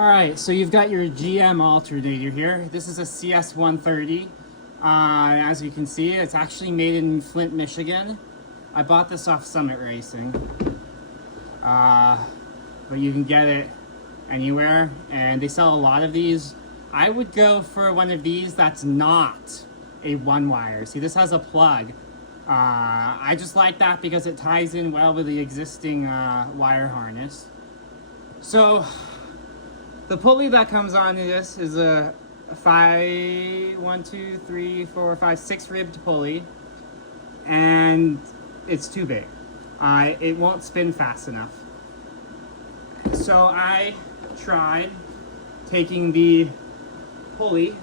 Alright, so you've got your GM alternator here. This is a CS130. As you can see, it's actually made in Flint, Michigan. I bought this off Summit Racing. But you can get it anywhere, and they sell a lot of these. I would go for one of these that's not a one wire. See, this has a plug. I just like that because it ties in well with the existing wire harness. So the pulley that comes on this is a 6 ribbed pulley, and it's too big. It won't spin fast enough. So I tried taking the pulley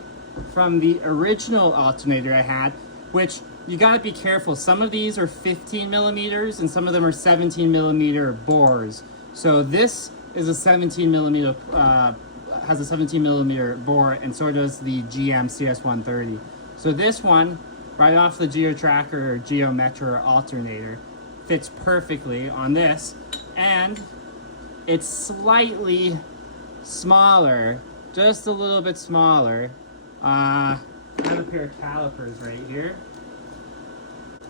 from the original alternator I had, which you gotta be careful. Some of these are 15 millimeters and some of them are 17 millimeter bores. So this is a 17 millimeter, has a 17 millimeter bore, and so does the GM CS130. So this one, right off the Geo Tracker or Geo Metro alternator, fits perfectly on this, and it's slightly smaller, just a little bit smaller. I have a pair of calipers right here.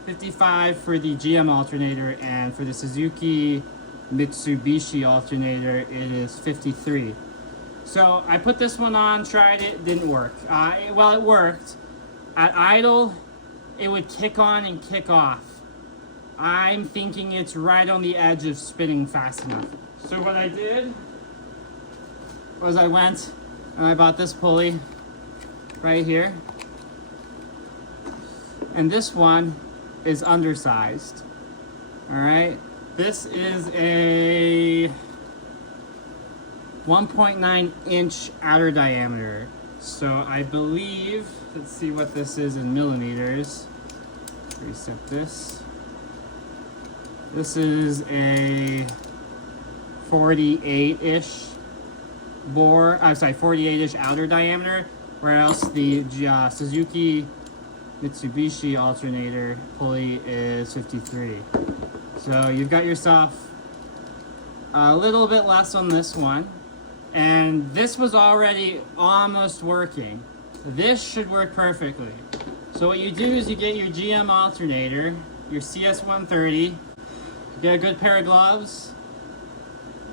55 for the GM alternator, and for the Suzuki Mitsubishi alternator, it is 53. So I put this one on, tried it, didn't work. Well, it worked. At idle, it would kick on and kick off. I'm thinking it's right on the edge of spinning fast enough. So what I did was I went and I bought this pulley right here. And this one is undersized. All right. This is a 1.9 inch outer diameter. So I believe, let's see what this is in millimeters. Reset this. This is a 48-ish bore, 48-ish outer diameter, whereas the Suzuki Mitsubishi alternator pulley is 53. So you've got yourself a little bit less on this one, and this was already almost working. This should work perfectly. So what you do is you get your GM alternator, your CS130, get a good pair of gloves.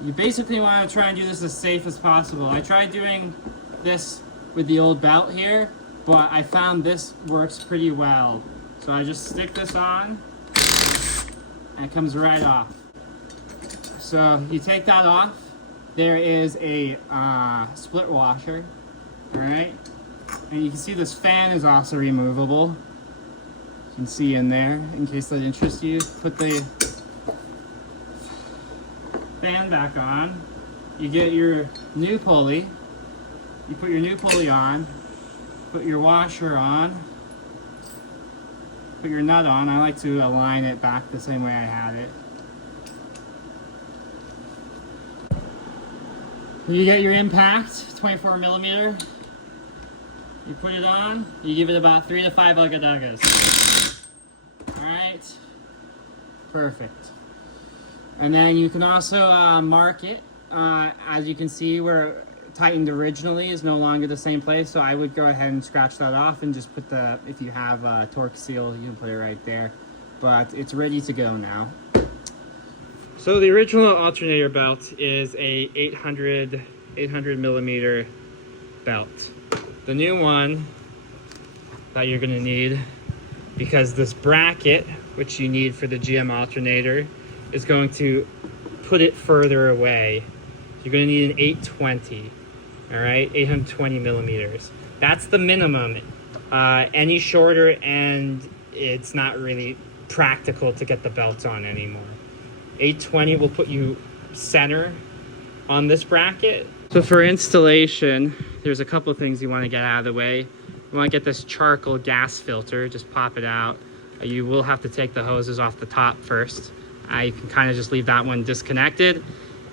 You basically want to try and do this as safe as possible. I tried doing this with the old belt here, but I found this works pretty well. So I just stick this on, and it comes right off. So you take that off. There is a split washer, all right? And you can see this fan is also removable. You can see in there, in case that interests you. Put the fan back on. You get your new pulley. You put your new pulley on. Put your washer on. Put your nut on. I like to align it back the same way I had it. You get your impact, 24 millimeter. You put it on. You give it about 3 to 5 ugga-duggas. All right. Perfect. And then you can also mark it. As you can see, where it tightened originally is no longer the same place, so I would go ahead and scratch that off and just put the, if you have a torque seal, you can put it right there. But it's ready to go now. So the original alternator belt is a 800 millimeter belt. The new one that you're gonna need, because this bracket, which you need for the GM alternator, is going to put it further away. You're gonna need an 820, all right? 820 millimeters. That's the minimum. Any shorter and it's not really practical to get the belt on anymore. 820 will put you center on this bracket. So for installation, there's a couple of things you wanna get out of the way. You wanna get this charcoal gas filter, just pop it out. You will have to take the hoses off the top first. You can kind of just leave that one disconnected.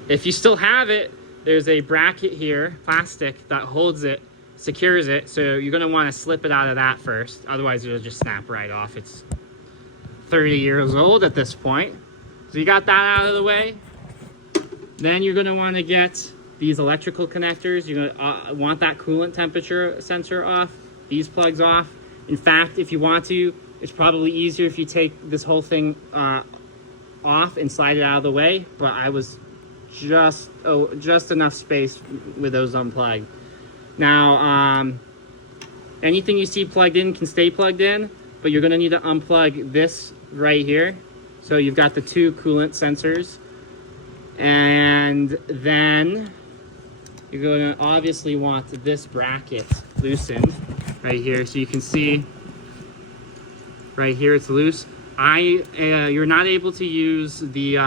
If you still have it, there's a bracket here, plastic, that holds it, secures it. So you're gonna wanna slip it out of that first. Otherwise it'll just snap right off. It's 30 years old at this point. So you got that out of the way. Then you're gonna wanna get these electrical connectors. You're gonna want that coolant temperature sensor off, these plugs off. In fact, if you want to, it's probably easier if you take this whole thing off and slide it out of the way, but I was just enough space with those unplugged. Now, anything you see plugged in can stay plugged in, but you're gonna need to unplug this right here. So you've got the two coolant sensors, and then you're gonna obviously want this bracket loosened right here. So you can see right here it's loose. You're not able to use the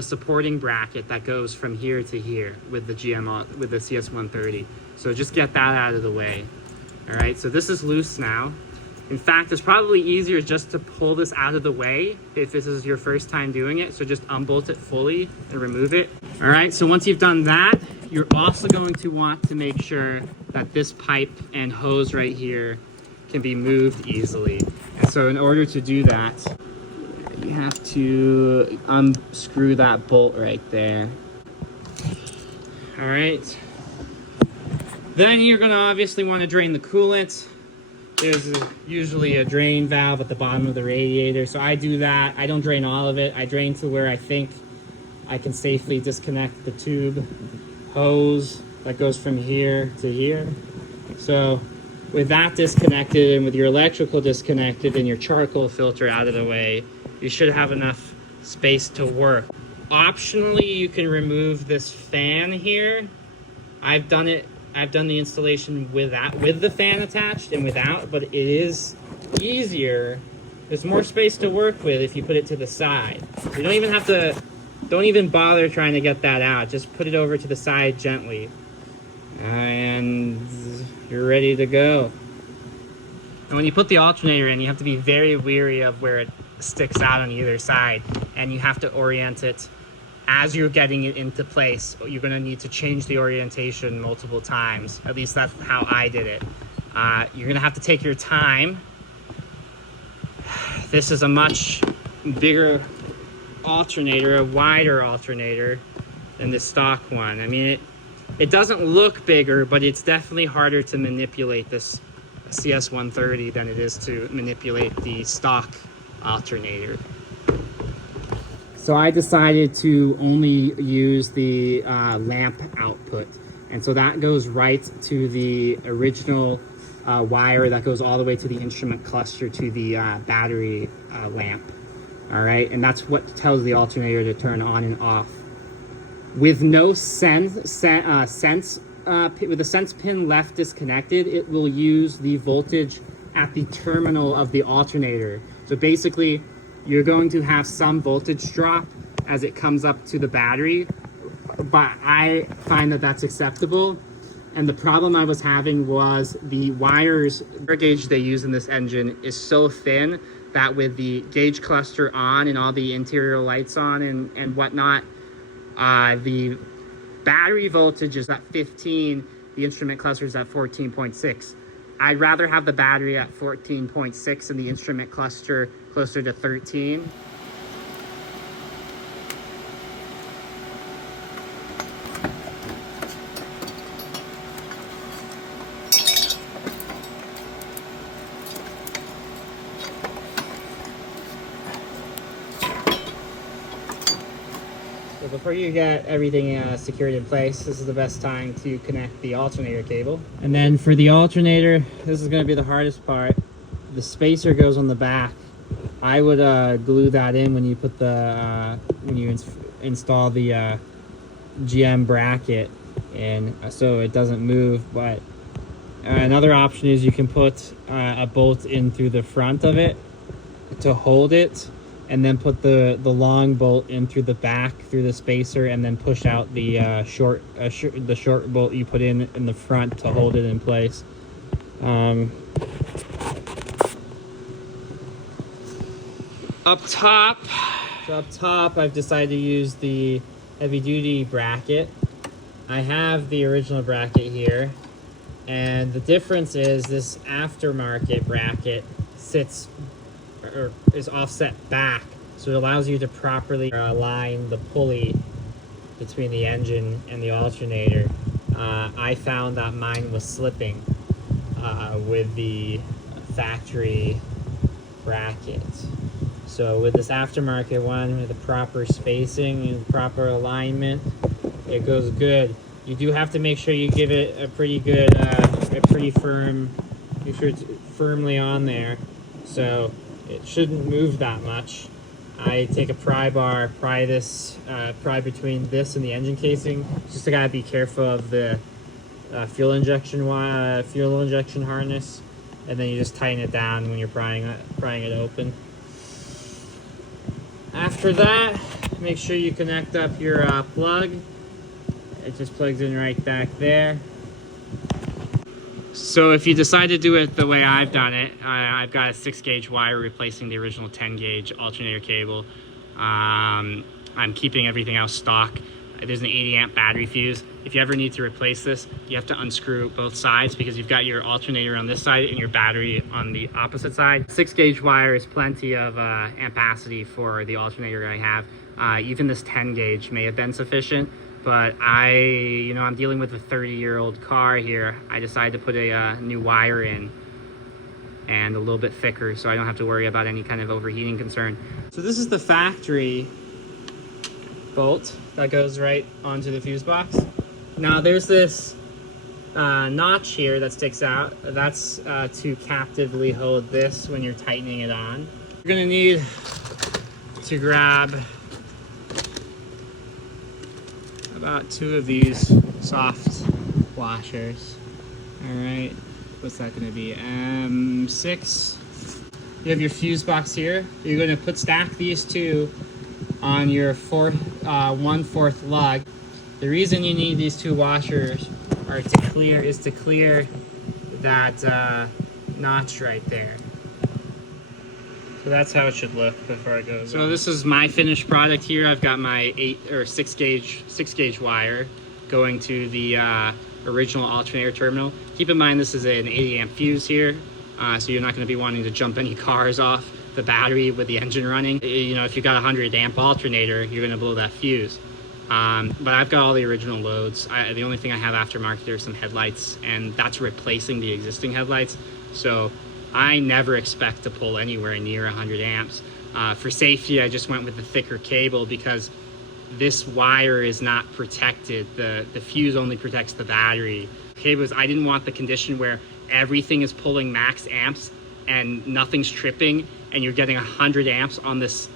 supporting bracket that goes from here to here with the CS130. So just get that out of the way. All right, so this is loose now. In fact, it's probably easier just to pull this out of the way if this is your first time doing it. So just unbolt it fully and remove it. All right, so once you've done that, you're also going to want to make sure that this pipe and hose right here can be moved easily. And so in order to do that, you have to unscrew that bolt right there. All right. Then you're gonna obviously want to drain the coolant. There's usually a drain valve at the bottom of the radiator, so I do that. I don't drain all of it. I drain to where I think I can safely disconnect the tube hose that goes from here to here. So with that disconnected and with your electrical disconnected and your charcoal filter out of the way, you should have enough space to work. Optionally, you can remove this fan here. I've done the installation with the fan attached and without, but it is easier. There's more space to work with if you put it to the side. You don't even bother trying to get that out. Just put it over to the side gently. And you're ready to go. And when you put the alternator in, you have to be very wary of where it sticks out on either side, and you have to orient it as you're getting it into place. You're going to need to change the orientation multiple times. At least that's how I did it. You're going to have to take your time. This is a much bigger alternator, a wider alternator than the stock one. I mean, it doesn't look bigger, but it's definitely harder to manipulate this CS130 than it is to manipulate the stock alternator. So I decided to only use the lamp output. And so that goes right to the original wire that goes all the way to the instrument cluster to the battery lamp. All right, and that's what tells the alternator to turn on and off. With no with the sense pin left disconnected, it will use the voltage at the terminal of the alternator. So basically, you're going to have some voltage drop as it comes up to the battery, but I find that that's acceptable. And the problem I was having was the wires, the gauge they use in this engine is so thin that with the gauge cluster on and all the interior lights on and whatnot, the battery voltage is at 15, the instrument cluster is at 14.6. I'd rather have the battery at 14.6 and the instrument cluster closer to 13. So before you get everything secured in place, this is the best time to connect the alternator cable. And then for the alternator, this is going to be the hardest part. The spacer goes on the back. I would glue that in when you put the install the GM bracket in, so it doesn't move. But another option is you can put a bolt in through the front of it to hold it, and then put the long bolt in through the back through the spacer, and then push out the short bolt you put in the front to hold it in place. Up top, I've decided to use the heavy-duty bracket. I have the original bracket here, and the difference is this aftermarket bracket sits or is offset back, so it allows you to properly align the pulley between the engine and the alternator. I found that mine was slipping with the factory bracket. So with this aftermarket one, with the proper spacing and proper alignment, it goes good. You do have to make sure you give it a pretty good, a pretty firm, make sure it's firmly on there, so it shouldn't move that much. I take a pry bar, pry between this and the engine casing. Just gotta be careful of the fuel injection harness, and then you just tighten it down when you're prying it open. After that, make sure you connect up your plug. It just plugs in right back there. So if you decide to do it the way I've done it, I've got a 6-gauge wire replacing the original 10-gauge alternator cable. I'm keeping everything else stock. There's an 80 amp battery fuse. If you ever need to replace this, you have to unscrew both sides because you've got your alternator on this side and your battery on the opposite side. 6-gauge wire is plenty of ampacity for the alternator I have. Even this 10-gauge may have been sufficient, but I'm dealing with a 30-year-old car here. I decided to put a new wire in, and a little bit thicker, so I don't have to worry about any kind of overheating concern. So this is the factory bolt that goes right onto the fuse box. Now there's this notch here that sticks out. That's to captively hold this when you're tightening it on. You're gonna need to grab about 2 of these soft washers. All right, what's that gonna be? 6. You have your fuse box here. You're gonna stack these 2 on your 1/4 lug. The reason you need these 2 washers is to clear that notch right there. So that's how it should look before it goes. So this is my finished product here. I've got my 6 gauge wire going to the original alternator terminal. Keep in mind this is an 80 amp fuse here, so you're not going to be wanting to jump any cars off the battery with the engine running. If you've got a 100 amp alternator, you're going to blow that fuse. But I've got all the original loads. The only thing I have aftermarket are some headlights, and that's replacing the existing headlights. So I never expect to pull anywhere near 100 amps. For safety, I just went with the thicker cable because this wire is not protected. The fuse only protects the battery. I didn't want the condition where everything is pulling max amps and nothing's tripping, and you're getting 100 amps on this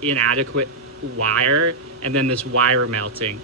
inadequate wire, and then this wire melting.